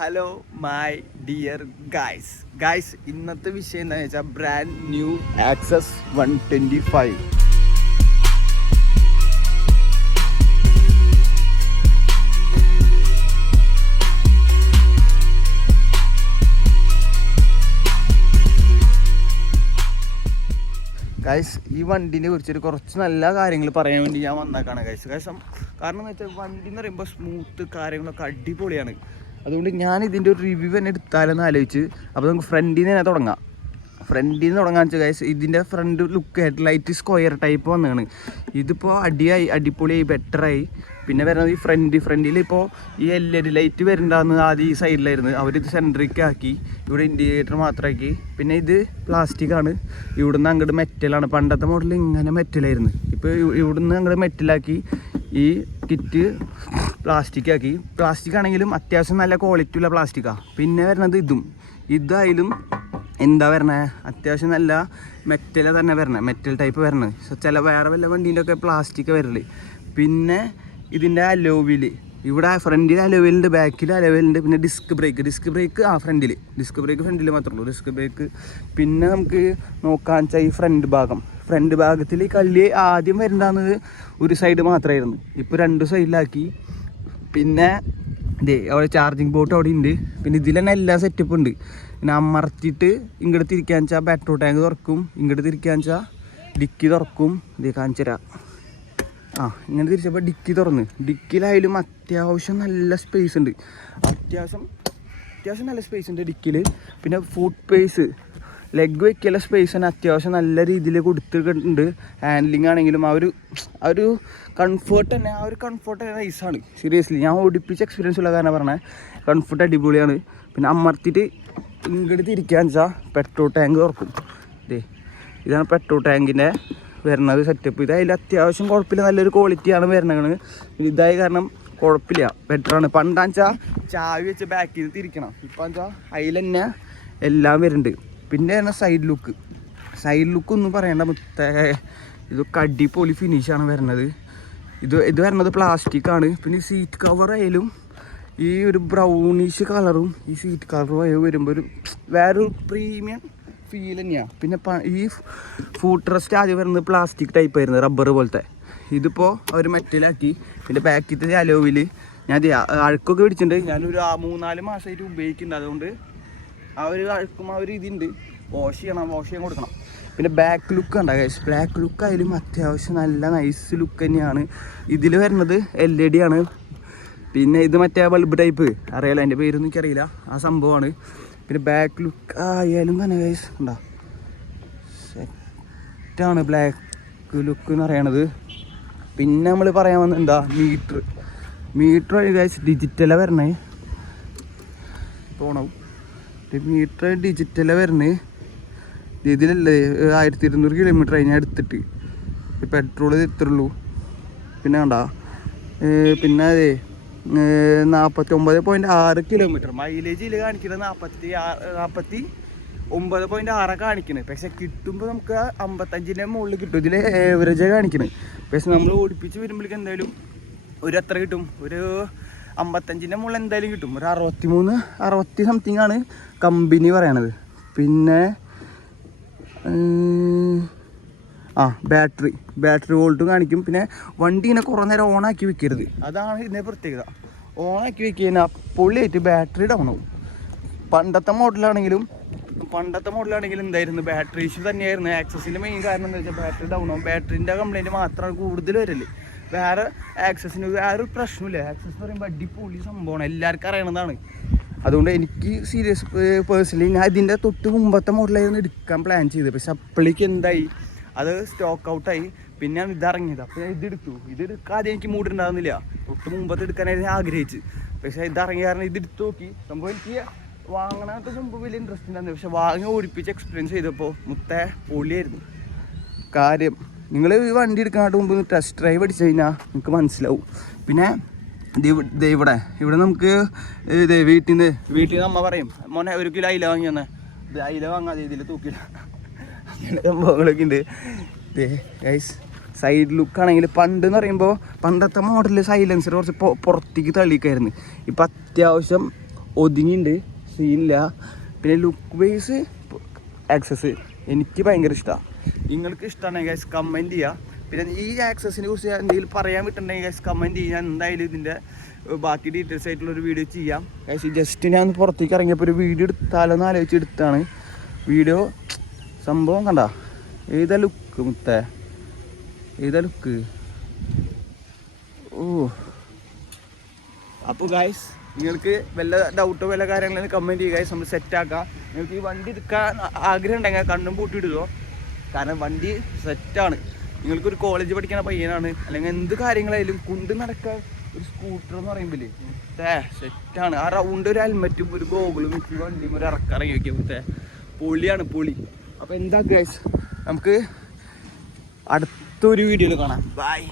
Hello my dear guys ഇന്നത്തെ വിഷയം എന്താണെന്ന് വെച്ചാൽ ബ്രാൻഡ് ന്യൂ ആക്സസ് 125. ഗൈസ് ഈ വണ്ടീനെ കുറിച്ചൊരു കുറച്ച് നല്ല കാര്യങ്ങൾ പറയാൻ വേണ്ടി ഞാൻ വന്നേക്കാണ് ഗൈസ്. കാരണം എന്ന് വെച്ചാൽ വണ്ടി എന്ന് പറയുമ്പോൾ സ്മൂത്ത് കാര്യങ്ങളൊക്കെ അടിപൊളിയാണ്. അതുകൊണ്ട് ഞാൻ ഇതിൻ്റെ ഒരു റിവ്യൂ തന്നെ എടുത്താലെന്ന് ആലോചിച്ച്. അപ്പോൾ നമുക്ക് ഫ്രണ്ടിൽ നിന്ന് തന്നെ തുടങ്ങാം. ഫ്രണ്ടിൽ നിന്ന് തുടങ്ങാന്ന് വെച്ചാൽ ഗൈസ് ഇതിൻ്റെ front look headlight square type വന്നതാണ്. ഇതിപ്പോൾ അടിപൊളിയായി ബെറ്ററായി. പിന്നെ വരുന്നത് ഈ ഫ്രണ്ടിൽ ഇപ്പോൾ ഈ LED ലൈറ്റ് വരണ്ടാന്ന് ആദ്യം ഈ സൈഡിലായിരുന്നു. അവരിത് സെൻട്രിക്ക് ആക്കി, ഇവിടെ ഇൻഡിക്കേറ്റർ മാത്രമാക്കി. പിന്നെ ഇത് പ്ലാസ്റ്റിക്കാണ്, ഇവിടുന്ന് അങ്ങോട്ട് മെറ്റലാണ്. പണ്ടത്തെ മോഡൽ ഇങ്ങനെ മെറ്റലായിരുന്നു. ഇപ്പോൾ ഇവിടുന്ന് അങ്ങോട്ട് മെറ്റലാക്കി, ഈ കിറ്റ് പ്ലാസ്റ്റിക് ആക്കി. പ്ലാസ്റ്റിക് ആണെങ്കിലും അത്യാവശ്യം നല്ല ക്വാളിറ്റി ഉള്ള പ്ലാസ്റ്റിക്കാണ്. പിന്നെ വരുന്നത് ഇതായാലും എന്താ വരണേ, അത്യാവശ്യം നല്ല മെറ്റല തന്നെ വരണേ, മെറ്റൽ ടൈപ്പ് വരണേ. ചില വേറെ വല്ല വണ്ടീൻ്റെ ഒക്കെ പ്ലാസ്റ്റിക് വരല്. പിന്നെ ഇതിൻ്റെ അലോവില് ഇവിടെ ഫ്രണ്ടിൽ അലോവിലുണ്ട്, ബാക്കിൽ അലോവിലുണ്ട്. പിന്നെ ഡിസ്ക് ബ്രേക്ക് ഫ്രണ്ടിൽ മാത്രമേ ഉള്ളൂ ഡിസ്ക് ബ്രേക്ക്. പിന്നെ നമുക്ക് നോക്കാന്ന് വെച്ചാൽ ഈ ഫ്രണ്ട് ഭാഗത്തിൽ ഈ കള്ളി ആദ്യം വരേണ്ടത് ഒരു സൈഡ് മാത്രമായിരുന്നു, ഇപ്പോൾ 2 സൈഡിലാക്കി. പിന്നെ അവിടെ ചാർജിങ് പോർട്ട് അവിടെ ഉണ്ട്. പിന്നെ ഇതിൽ തന്നെ എല്ലാ സെറ്റപ്പും ഉണ്ട്. പിന്നെ അമർത്തിയിട്ട് ഇങ്ങോട്ട് തിരിക്കാന്ന് വെച്ചാൽ പെട്രോൾ ടാങ്ക് തുറക്കും, ഇങ്ങോട്ട് തിരിക്കാന്ന് വെച്ചാൽ ഡിക്കി തുറക്കും. കാണിച്ചു തരാം. ഇങ്ങനെ തിരിച്ചപ്പോൾ ഡിക്കി തുറന്ന്, ഡിക്കിയിലായാലും അത്യാവശ്യം നല്ല സ്പേസ് ഉണ്ട്. അത്യാവശ്യം നല്ല സ്പേസ് ഉണ്ട് ഡിക്കിയിൽ. പിന്നെ ഫുഡ് സ്പേസ്, ലെഗ് വയ്ക്കുള്ള സ്പേസ് തന്നെ അത്യാവശ്യം നല്ല രീതിയിൽ കൊടുത്തിട്ടുണ്ട്. ഹാൻഡ്ലിംഗ് ആണെങ്കിലും ആ ഒരു കംഫർട്ട് തന്നെ നൈസാണ്. സീരിയസ്ലി ഞാൻ ഓടിപ്പിച്ച എക്സ്പീരിയൻസ് ഉള്ള കാരണം പറഞ്ഞത് കംഫർട്ട് അടിപൊളിയാണ്. പിന്നെ അമർത്തിയിട്ട് ഇങ്ങോട്ട് തിരിക്കാന്ന് വെച്ചാൽ പെട്രോൾ ടാങ്ക് തുറക്കും. ഇതാണ് പെട്രോൾ ടാങ്കിൻ്റെ വരുന്നത് സെറ്റപ്പ്. ഇതായാലും അത്യാവശ്യം കുഴപ്പമില്ല, നല്ലൊരു ക്വാളിറ്റിയാണ് വരുന്നത്. ഇതായ കാരണം കുഴപ്പമില്ല, ബെറ്ററാണ്. പണ്ടാന്ന് വെച്ചാൽ ചാവി വെച്ച് ബാക്കിൽ നിന്ന് തിരിക്കണം, ഇപ്പം വെച്ചാൽ അതിൽ തന്നെ എല്ലാം വരുന്നുണ്ട്. പിന്നെ സൈഡ് ലുക്ക് ഒന്നും പറയണ്ട, ഇതൊക്കെ അടിപൊളി ഫിനിഷാണ് വരുന്നത്. ഇത് വരുന്നത് പ്ലാസ്റ്റിക്കാണ്. പിന്നെ സീറ്റ് കവർ ആയാലും ഈ ഒരു ബ്രൗണിഷ് കളറും ഈ സീറ്റ് കവറും ആയി വരുമ്പോൾ വേറൊരു പ്രീമിയം ഫീൽ തന്നെയാണ്. പിന്നെ ഈ ഫുഡ് റെസ്റ്റ് ആദ്യം വരുന്നത് പ്ലാസ്റ്റിക് ടൈപ്പ് ആയിരുന്നു, റബ്ബർ പോലത്തെ. ഇതിപ്പോൾ അവർ മെറ്റലാക്കി. പിന്നെ ബാക്കിലത്തെ അലോവിൽ ഞാൻ അഴുക്കൊക്കെ പിടിച്ചിട്ടുണ്ട്. ഞാനൊരു 3-4 മാസമായിട്ട് ഉപയോഗിക്കുന്നുണ്ട്. അതുകൊണ്ട് ആ ഒരു അഴുക്കും ആ ഒരു ഇതുണ്ട്. വാഷ് ചെയ്യാൻ കൊടുക്കണം. പിന്നെ ബാക്ക് ലുക്ക് ഉണ്ട് ഗൈസ്. ബാക്ക് ലുക്ക് ആയാലും അത്യാവശ്യം നല്ല നൈസ് ലുക്ക് തന്നെയാണ്. ഇതിൽ വരുന്നത് LED ആണ്. പിന്നെ ഇത് മറ്റേ ബൾബ് ടൈപ്പ്, അറിയാലോ, അതിൻ്റെ പേരൊന്നും എനിക്കറിയില്ല, ആ സംഭവമാണ്. പിന്നെ ബാക്ക് ലുക്ക് ആയാലും തന്നെ ഗൈസ് ഉണ്ടോ, സെറ്റാണ് ബ്ലാക്ക് ലുക്ക് എന്ന് പറയണത്. പിന്നെ നമ്മൾ പറയാൻ വന്നത് എന്താ, മീറ്റർ ഗൈസ് ഡിജിറ്റലാണ് വരണേ. തോണവും മീറ്റർ ഡിജിറ്റലാണ് വരുന്നത്. ഇതിലല്ലേ 1200 കിലോമീറ്റർ ആയി ഞാൻ എടുത്തിട്ട്. പെട്രോൾ ഇത്രയുള്ളൂ. പിന്നെ കണ്ടാ, പിന്നെ അതെ 49.6 കിലോമീറ്റർ മൈലേജ് ഇതിൽ കാണിക്കുന്നത് 49.6 കാണിക്കുന്നത്. പക്ഷെ കിട്ടുമ്പോൾ നമുക്ക് 55-ൻ്റെ മുകളിൽ കിട്ടും. ഇതിൽ ഏവറേജാണ് കാണിക്കുന്നത്. പക്ഷെ നമ്മൾ ഓടിപ്പിച്ച് വരുമ്പോഴേക്കും എന്തായാലും എത്ര കിട്ടും, ഒരു 55-ൻ്റെ മുകളിൽ എന്തായാലും കിട്ടും. ഒരു 60 സംതിങ് ആണ് കമ്പനി പറയണത്. പിന്നെ ബാറ്ററി വോൾട്ട് കാണിക്കും. പിന്നെ വണ്ടി ഇങ്ങനെ കുറേ നേരം ഓണാക്കി വെക്കരുത്, അതാണ് ഇതിൻ്റെ പ്രത്യേകത. ഓണാക്കി വെച്ച് കഴിഞ്ഞാൽ പൊള്ളിയായിട്ട് ബാറ്ററി ഡൗൺ ആവും. പണ്ടത്തെ മോഡലാണെങ്കിലും എന്തായിരുന്നു, ബാറ്ററി ഇഷ്യൂ തന്നെയായിരുന്നു. ആക്സസിൻ്റെ മെയിൻ കാരണം എന്താ വെച്ചാൽ ബാറ്ററി ഡൗൺ ആവും. ബാറ്ററിൻ്റെ കംപ്ലയിൻറ്റ് മാത്രമാണ് കൂടുതൽ വരല്. വേറെ ആക്സസിന് വേറെ ഒരു പ്രശ്നമില്ല. ആക്സസ് എന്ന് പറയുമ്പോൾ അടിപൊളി സംഭവമാണ്, എല്ലാവർക്കും അറിയണതാണ്. അതുകൊണ്ട് എനിക്ക് പേഴ്സണലി ഞാൻ ഇതിൻ്റെ തൊട്ട് മുമ്പത്തെ മോഡലായിരുന്നു എടുക്കാൻ പ്ലാൻ ചെയ്തത്. പക്ഷെ അപ്പോഴേക്ക് എന്തായി, അത് സ്റ്റോക്ക് ഔട്ടായി. പിന്നെ ഞാൻ ഇതിറങ്ങിയത്. അപ്പോൾ ഞാൻ ഇതെടുക്കാൻ ആദ്യം എനിക്ക് മൂടുണ്ടാകുന്നില്ല. തൊട്ട് മുമ്പത്തെ എടുക്കാനായിട്ട് ഞാൻ ആഗ്രഹിച്ച്. പക്ഷേ ഇതിറങ്ങിയ കാരണം ഇതെടുത്ത് നോക്കി. സംഭവം എനിക്ക് വാങ്ങണത്തെ മുമ്പ് വലിയ ഇൻട്രസ്റ്റ് ഉണ്ടായിരുന്നു. പക്ഷെ വാങ്ങി ഓടിപ്പിച്ച് എക്സ്പീരിയൻസ് ചെയ്തപ്പോൾ പൊളിയായിരുന്നു കാര്യം. നിങ്ങൾ ഈ വണ്ടി എടുക്കാനായിട്ട് മുമ്പ് ടെസ്റ്റ് ഡ്രൈവ് അടിച്ചു കഴിഞ്ഞാൽ നിങ്ങൾക്ക് മനസ്സിലാവും. പിന്നെ ഇവിടെ നമുക്ക് വീട്ടിൽ നിന്ന് അമ്മ പറയും, മോനെ 1 കിലോ അയില വാങ്ങി തന്നെ. അയില വാങ്ങാതെ ഇതിൽ തൂക്കില്ല, അങ്ങനെ സംഭവങ്ങളൊക്കെ ഉണ്ട്. ഗൈസ് സൈഡ് ലുക്കാണെങ്കിൽ പണ്ടെന്ന് പറയുമ്പോൾ പണ്ടത്തെ മോഡലിൽ സൈലൻസർ കുറച്ച് പുറത്തേക്ക് തള്ളിക്കായിരുന്നു. ഇപ്പം അത്യാവശ്യം ഒതുങ്ങിയുണ്ട്, സീനില്ല. പിന്നെ ലുക്ക് വൈസ് ആക്സസ് എനിക്ക് ഭയങ്കര ഇഷ്ടമാണ്. നിങ്ങൾക്ക് ഇഷ്ടമാണെങ്കിൽ ഗൈസ് കമൻറ്റ് ചെയ്യുക. പിന്നെ ഈ ആക്സസിനെ കുറിച്ച് എന്തെങ്കിലും പറയാൻ വിട്ടുണ്ടെങ്കിൽ ഗൈസ് കമൻറ്റ് ചെയ്യാൻ എന്തായാലും ഇതിൻ്റെ ബാക്കി ഡീറ്റെയിൽസ് ആയിട്ടുള്ളൊരു വീഡിയോ ചെയ്യാം ഗൈസ്. ജസ്റ്റ് ഞാൻ പുറത്തേക്ക് ഇറങ്ങിയപ്പോൾ ഒരു വീഡിയോ എടുത്താലോന്ന് ആലോചിച്ച് എടുത്താണ്. വീഡിയോ സംഭവം കണ്ട ഏതാ ലുക്ക് മുത്തേ, ഏതാ ലുക്ക്. ഓ അപ്പോൾ ഗൈസ് നിങ്ങൾക്ക് വല്ല ഡൗട്ടോ വല്ല കാര്യങ്ങളും കമൻറ്റ് ചെയ്യുക ഗൈസ്, നമ്മൾ സെറ്റാക്കാം. നിങ്ങൾക്ക് ഈ വണ്ടി എടുക്കാൻ ആഗ്രഹം ഉണ്ടെങ്കിൽ കണ്ണും പൂട്ടിയിടുകയോ, കാരണം വണ്ടി സെറ്റാണ്. നിങ്ങൾക്കൊരു കോളേജ് പഠിക്കുന്ന പയ്യനാണ്, അല്ലെങ്കിൽ എന്ത് കാര്യങ്ങളായാലും കൊണ്ട് നടക്കാൻ ഒരു സ്കൂട്ടർ എന്ന് പറയുമ്പോൾ സെറ്റാണ്. ആ റൗണ്ട് ഒരു ഹെൽമെറ്റും ഒരു ഗോഗിളും വെച്ച് വണ്ടിയും ഒരു ഇറക്കിറങ്ങി വയ്ക്കാൻ പൊളിയാണ് പൊളി. അപ്പോൾ എന്താ ഗൈസ്, നമുക്ക് അടുത്തൊരു വീഡിയോയിൽ കാണാം. ബൈ.